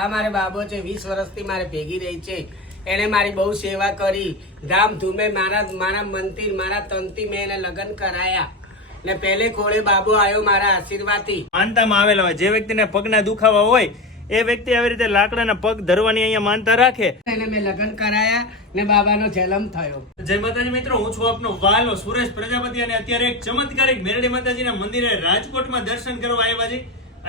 આ મારે બાબો છે 20 વર્ષથી મારે ભેગી રહી છે. એને મારી બહુ સેવા કરી. ધામધૂમે મારા મનથી મારા તનથી મેં એને લગ્ન કરાયા ને પહેલે ખોળે બાબો આવ્યો મારા આશીર્વાદથી. માનતામાં આવેલા હોય જે વ્યક્તિને પગના દુખાવા હોય એ વ્યક્તિ આવી રીતે લાકડાના પગ ધરવાની અહીંયા માનતા રાખે. એને મેં લગ્ન કરાયા ને બાબાનો જન્મ થયો. જય માતાજી મિત્રો, હું છું આપનો વાલો સુરેશ પ્રજાપતિ અને અત્યારે એક ચમત્કારિક મેરડી માતાજીના મંદિરે રાજકોટમાં દર્શન કરવા આવ્યા છે.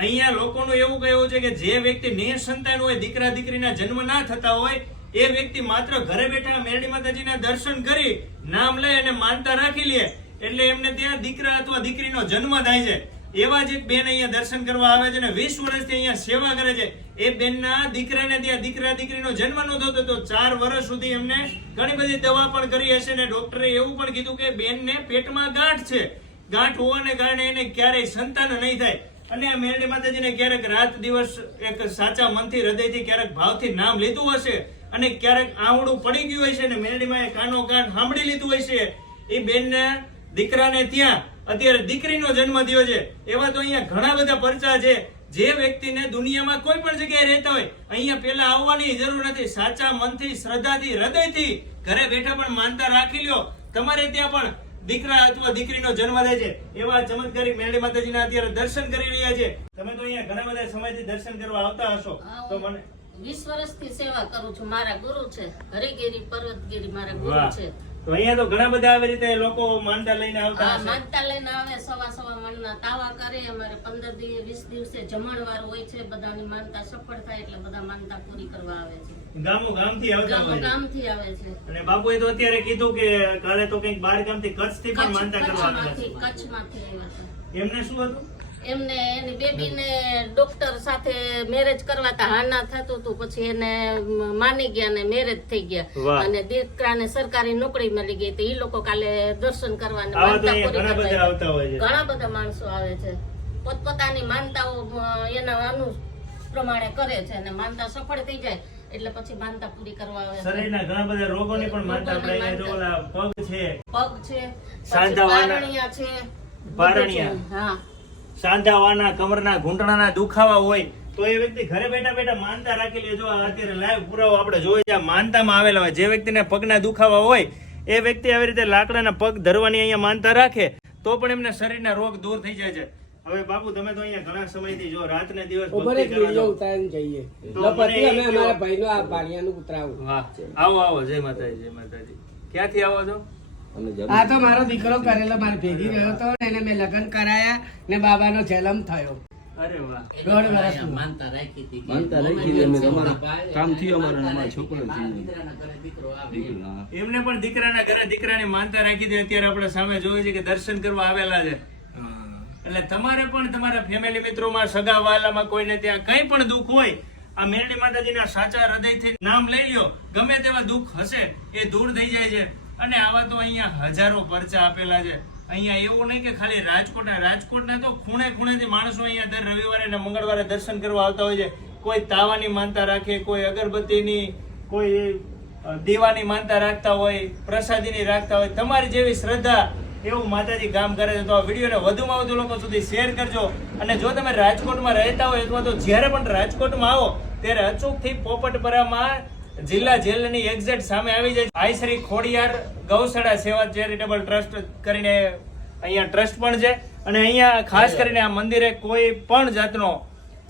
અહીંયા લોકોનું એવું કહેવું છે કે જે વ્યક્તિ નિસંતાન હોય, દીકરા દીકરીના જન્મ ના થતા હોય, એ વ્યક્તિ માત્ર ઘરે બેઠા મેરડી માતાજીના દર્શન કરી નામ લઈ અને માનતા રાખી લે એટલે એમને ત્યાં દીકરા અથવા દીકરીનો જન્મ થાય છે. એવા જ એક બેન અહીંયા દર્શન કરવા આવે છે અને 20 વર્ષથી અહીંયા સેવા કરે છે. એ બેનના દીકરાને ત્યાં દીકરા દીકરીનો જન્મ નહોતો થતો. 4 વર્ષ સુધી એમને ઘણી બધી દવા પણ કરી હશે ને ડોક્ટરે એવું પણ કીધું કે બેનને પેટમાં ગાંઠ છે. ગાંઠ હોવાને કારણે એને ક્યારેય સંતાન નહીં થાય. અને આ મેરડી માતાજીને ક્યારેક રાત દિવસ એક સાચા મનથી હૃદયથી ક્યારેક ભાવથી નામ લીધું હશે અને ક્યારેક આંવડું પડી ગયું હશે ને મેરડીમાં કાનો કાન સાંભળી લીધું હશે. એ બેનને દીકરાને ત્યાં અત્યારે દીકરીનો જન્મ થયો છે. એવા તો અહીંયા ઘણા બધા પરચા છે. જે વ્યક્તિને દુનિયામાં કોઈ પણ જગ્યાએ રહેતા હોય અહીંયા પેલા આવવાની જરૂર નથી. સાચા મનથી, શ્રદ્ધાથી, હૃદયથી ઘરે બેઠા પણ માનતા રાખી લ્યો. તમારે ત્યાં પણ દીકરા અથવા દીકરીનો જન્મ થાય છે. એવા ચમત્કારિક મેરડી માતાજીના અત્યારે દર્શન કરી રહ્યા છે. તમે તો અહીંયા ઘણા બધા સમયથી દર્શન કરવા આવતા હશો. તો મને 20 વર્ષથી સેવા કરું છું. મારા ગુરુ છે હરિગીરી પર્વતગીરી, મારા ગુરુ છે. તો અહીંયા તો ઘણા બધા આવી રીતે લોકો માનતા લઈને આવતા હશે. માનતા લઈને આવે, સવા મણના તાવા કરે. અમારે 15 દિવસ 20 દિવસે જમણવાર હોય છે. બધાની માનતા સફળ થાય એટલે બધા માનતા પૂરી કરવા આવે છે. ગામથી આવતા હોય છે. ગામથી આવે છે. અને બાપુએ તો અત્યારે કીધું કે કાલે તો કંઈક 12 ગામથી કચ્છથી પણ માનતા કરવા આવ્યા છે. કચ્છમાંથી આવ્યા હતા. એમને શું હતું? એમને એની બેબીને ડોક્ટર સાથે મેરેજ કરવા તા હાના થતું હતું. પછી એને માની ગયા ને મેરેજ થઈ ગયા અને દીકરાને સરકારી નોકરી મળી ગઈ. તો એ લોકો કાલે દર્શન કરવા ઘણા બધા માણસો આવે છે. પોતપોતાની માનતાઓ એના પ્રમાણે કરે છે અને માનતા સફળ થઈ જાય એટલે પછી માનતા પૂરી કરવા આવે. શરીરના ઘણા બધા રોગોની પણ માનતા આપણે પગ છે, પારણિયા છે, હા, સાંધાવાના, કમરના ઘૂંટણાના દુખાવા હોય તો એ વ્યક્તિ ઘરે બેઠા બેઠા માનતા રાખી લેજો. અત્યારે લાઈવ પુરાવો આપણે જોઈએ છે. માનતામાં આવેલા હોય જે વ્યક્તિને પગના દુખાવા હોય એ વ્યક્તિ આવી રીતે લાકડાના પગ ધરવાની અહીંયા માનતા રાખે તો પણ એમને શરીરના રોગ દૂર થઈ જાય છે. હવે બાપુ તમે તો અહીંયા ઘણા સમયથી જો રાત ને દિવસ ભક્તિ કરો છો. ઉતારીને જઈએ તો પછી અમે અમારા ભાઈનો આ પાણિયાનું ઉતરાવું. વાહ, આવો જય માતાજી, જય માતાજી. ક્યાંથી આવો છો? આ તો મારો દીકરો કરેલો, મારે ભેગી રહ્યો હતો એને મેં લગ્ન કરાયા ને બાબાનો જન્મ થયો. અરે વાહ. 1.5 વર્ષ માનતા રાખી હતી અમે તમારા કામ થયું અમારા છોકરો એમને પણ દીકરાના ઘરે દીકરાની માનતા રાખી હતી. અત્યારે આપણે સામે જોઈએ છે કે દર્શન કરવા આવેલા છે. એટલે તમારે પણ તમારા ફેમિલી મિત્રોમાં, સગા વહાલામાં કોઈને ત્યાં કઈ પણ દુઃખ હોય આ મેરડી માતાજીના સાચા હૃદયથી નામ લઈ લ્યો. ગમે તેવા દુઃખ હશે એ દૂર થઈ જાય છે. અને આવા તો અહીંયા હજારો પરચા આપેલા છે. અહીંયા એવું નહીં કે ખાલી રાજકોટના તો ખૂણે ખૂણેથી માણસો અહીંયા દર રવિવારે અને મંગળવારે દર્શન કરવા આવતા હોય છે. કોઈ તાવાની માનતા રાખે, કોઈ અગરબત્તીની, કોઈ દીવાની માનતા રાખતા હોય, પ્રસાદીની રાખતા હોય. તમારી જેવી શ્રદ્ધા એવું માતાજી કામ કરે છે. તો આ વિડીયોને વધુમાં વધુ લોકો સુધી શેર કરજો. અને જો તમે રાજકોટમાં રહેતા હોય અથવા તો જ્યારે પણ રાજકોટમાં આવો ત્યારે અચૂકથી પોપટપરામાં જિલ્લા જેલની એક્ઝેક્ટ સામે આવી જાય આઈ શ્રી ખોડિયાર ગૌશાળા સેવા ચેરિટેબલ ટ્રસ્ટ કરીને અહીંયા ટ્રસ્ટ પણ છે. અને અહીંયા ખાસ કરીને આ મંદિરે કોઈ પણ જાતનો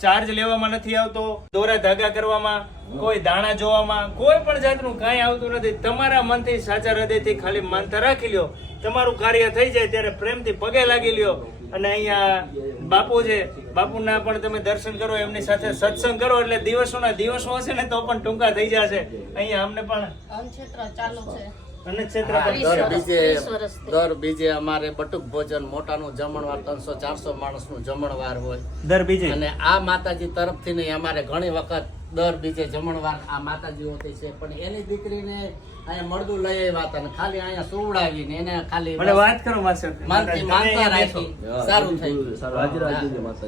ચાર્જ લેવામાં નથી આવતો. દોરા ધાગા કરવામાં, કોઈ દાણા જોવામાં, કોઈ પણ જાતનું કાંઈ આવતું નથી. તમારા મનથી, સાચા હૃદયથી ખાલી માનતા રાખી લ્યો. તમારું કાર્ય થઈ જાય ત્યારે પ્રેમથી પગે લાગી લ્યો. અને અહીંયા બાપુ છે, બાપુના પણ તમે દર્શન કરો, એમની સાથે સત્સંગ કરો એટલે દિવસો હશે ને તો પણ ટૂંકા થઈ જશે. અહીંયા અમને પણ અન્નક્ષેત્ર ચાલુ છે. દર બીજે અમારે બટુક ભોજન મોટાનું જમણવાર 300-400 માણસનું જમણવાર હોય દર બીજે. અને આ માતાજી તરફથી નહીં અમારે ઘણી વખત દર બીજે જમણવાર આ માતાજી હોતી છે. પણ એની દીકરીને અહીંયા મળદું લઈ આવ્યા હતા ને ખાલી અહીંયા સુવડાવીને એને ખાલી વાત કરો માનતા રાખી સારું થયું.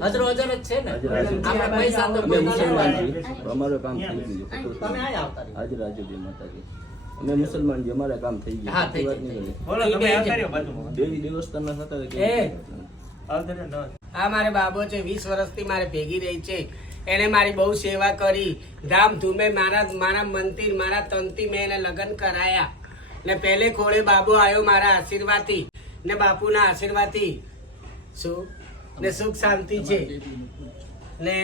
હજરો હજર જ છે ને આપણે પૈસા તો અમારું કામ થઈ ગયું. તમે અહીંયા આવતા હાજર માતાજી અમે મુસલમાન જે અમારા કામ થઈ ગયું. હા, થઈ ગયું. દેવસ્થાનના હતા આ મારે બાબો છે 20 વર્ષથી મારે ભેગી રહી છે. એણે મારી બહુ સેવા કરી. ધામધૂમે મારા મંદિર મારા તનથી મેં એને લગ્ન કરાયા. ને પહેલે ખોળે બાબો આવ્યો મારા આશીર્વાદથી ને બાપુના આશીર્વાદથી સુખ શાંતિ છે. ને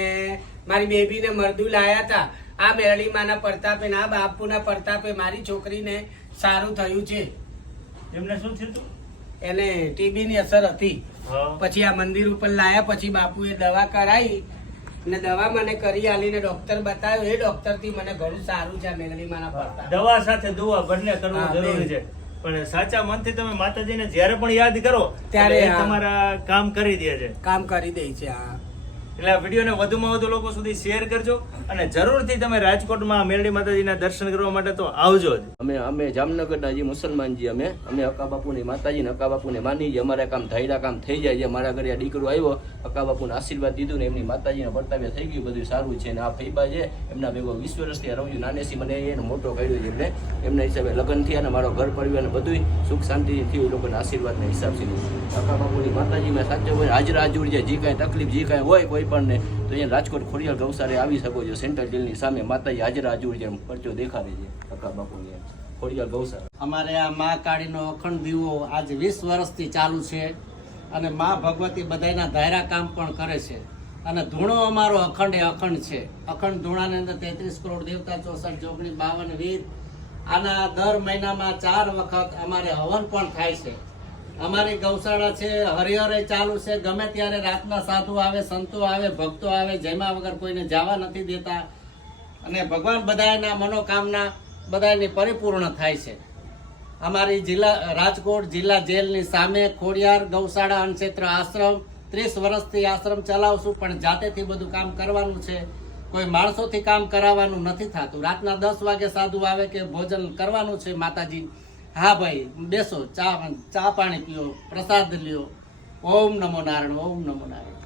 મારી બેબીને મરદું લાયા હતા. આ મેરડીમાના પ્રતાપે ને આ બાપુના પ્રતાપે મારી છોકરીને સારું થયું છે. એમને શું થયું હતું? એને ટીબી ની અસર હતી. હા. પછી આ મંદિર ઉપર લાયા. પછી બાપુએ દવા કરાવી ને દવા મને કરી આલીને ડોક્ટર બતાવ્યો. એ ડોક્ટર થી મને ઘણું સારું છે. આ મેરડીમાના પ્રતાપ દવા સાથે દુઆ બંને કરવું હા, જરૂરી છે. પણ સાચા મનથી તમે માતાજીને જ્યારે પણ યાદ કરો ત્યારે ત્યારે એ હા. તમારા કામ કરી દે છે. કામ કરી દે છે. હા, એટલે આ વિડીયોને વધુમાં વધુ લોકો સુધી શેર કરજો અને જરૂરથી તમે રાજકોટમાં મેરડી માતાજીના દર્શન કરવા માટે તો આવજો જ. અમે જામનગરના જે મુસલમાન છીએ અમે અક્કા બાપુની માતાજીને અક્કા બાપુને માની છીએ. અમારે કામ ધાયરા કામ થઈ જાય છે. મારા ઘરે આ દીકરો આવ્યો, અક્કા બાપુને આશીર્વાદ દીધું ને એમની માતાજીને પરતાવે થઈ ગયું, બધું સારું છે. ને આ ફૈબા છે એમના ભેગો 20 વર્ષથી રહું છું. નાનેથી મને એને મોટો કર્યો છે. એમના હિસાબે લગ્ન થયા અને મારો ઘર પરિવાર બધું સુખ શાંતિથી થયું. એ લોકોના આશીર્વાદના હિસાબથી અક્કા બાપુની માતાજીમાં સાચો હોય હાજર હાજર છે. જે કાંઈ તકલીફ જે કાંઈ હોય કોઈ પણ ને તો અહીંયા રાજકોટ ખોડિયાર ગૌશાળાએ આવી શકો છો. સેન્ટ્રલ જેલની સામે માતાજી હાજર હાજર છે. પરચો દેખાડે છે અક્કા બાપુની ખોડિયાર ગૌશાળા. અમારે આ મા કાળીનો અખંડ દીવો આજ 20 વર્ષથી ચાલુ છે અને મા ભગવતી બધાયના ધાયરા કામ પણ કરે છે. અને ધૂણો અમારો અખંડ એ અખંડ છે. અખંડ ધૂણાની અંદર 33 કરોડ દેવતા, 64 જોગણી, 52 વીર. આના દર મહિનામાં 4 વખત અમારે હવન પણ થાય છે. અમારી ગૌશાળા છે હરિહરે ચાલુ છે. ગમે ત્યારે રાતના સાધુ આવે, સંતો આવે, ભક્તો આવે, જેમાં વગર કોઈને જવા નથી દેતા. અને ભગવાન બધાના મનોકામના બધાની પરિપૂર્ણ થાય છે. અમારી રાજકોટ જિલ્લા જેલની સામે ખોડિયાર ગૌશાળા અન્નક્ષેત્ર આશ્રમ 30 વર્ષથી આશ્રમ ચલાવશું, પણ જાતેથી બધું કામ કરવાનું છે. કોઈ માણસોથી કામ કરાવવાનું નથી થતું. રાતના 10 વાગે સાધુ આવે કે ભોજન કરવાનું છે માતાજી. હા ભાઈ બેસો, ચા પાણી પીઓ, પ્રસાદ લ્યો. ઓમ નમો નારાયણ, ઓમ નમો નારાયણ.